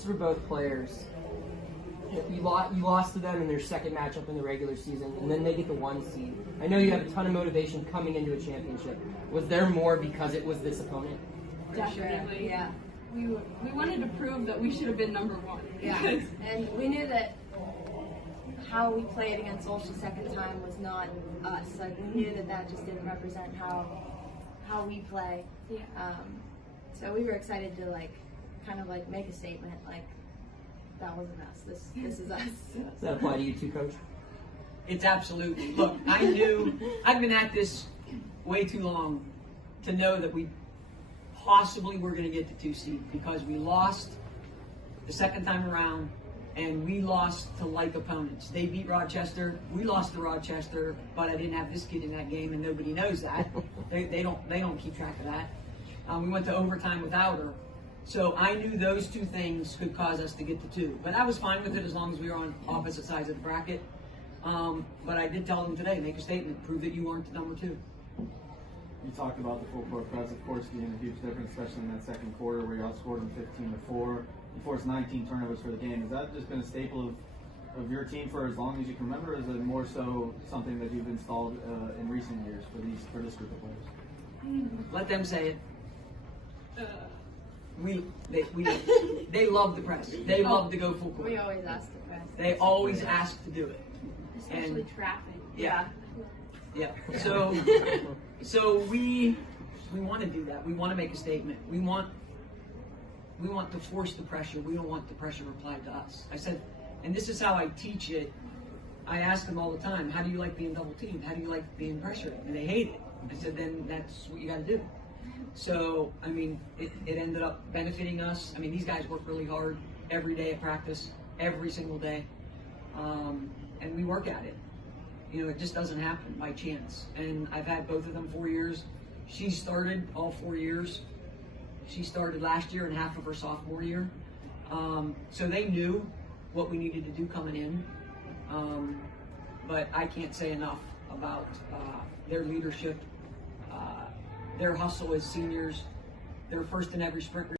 is for both players. You lost to them in their second matchup in the regular season, and then they get the 1 seed. I know you have a ton of motivation coming into a championship. Was there more because it was this opponent? Definitely, yeah. We wanted to prove that we should have been number 1. Yeah, and we knew that how we played against OLSH the second time was not us. Like, we knew that just didn't represent how we play. Yeah. So we were excited to kind of make a statement, that wasn't us. This is us. Does that apply to you too, Coach? It's absolutely. Look, I knew, I've been at this way too long to know that we possibly were going to get the 2 seed because we lost the second time around and we lost to like opponents. They beat Rochester, we lost to Rochester, but I didn't have this kid in that game and nobody knows that. They don't keep track of that. We went to overtime without her. So I knew those 2 things could cause us to get the 2. But I was fine with it as long as we were on opposite sides of the bracket. But I did tell them today, make a statement, prove that you weren't the number 2. You talked about the full court press, of course, being a huge difference, especially in that second quarter where you outscored them 15-4. You forced 19 turnovers for the game. Has that just been a staple of your team for as long as you can remember, or is it more so something that you've installed in recent years for this group of players? Let them say it. They love the press. They love to go full court. We always ask the press. They always ask to do it. Especially traffic. Yeah. Yeah. So we want to do that. We want to make a statement. We want to force the pressure. We don't want the pressure applied to us. I said, and this is how I teach it. I ask them all the time, how do you like being double teamed? How do you like being pressured? And they hate it. I said, then that's what you got to do. So, I mean, it ended up benefiting us. I mean, these guys work really hard every day at practice, every single day. And we work at it. You know, it just doesn't happen by chance. And I've had both of them 4 years. She started all 4 years. She started last year and half of her sophomore year. So they knew what we needed to do coming in. But I can't say enough about their leadership, their hustle as seniors. They're first in every sprint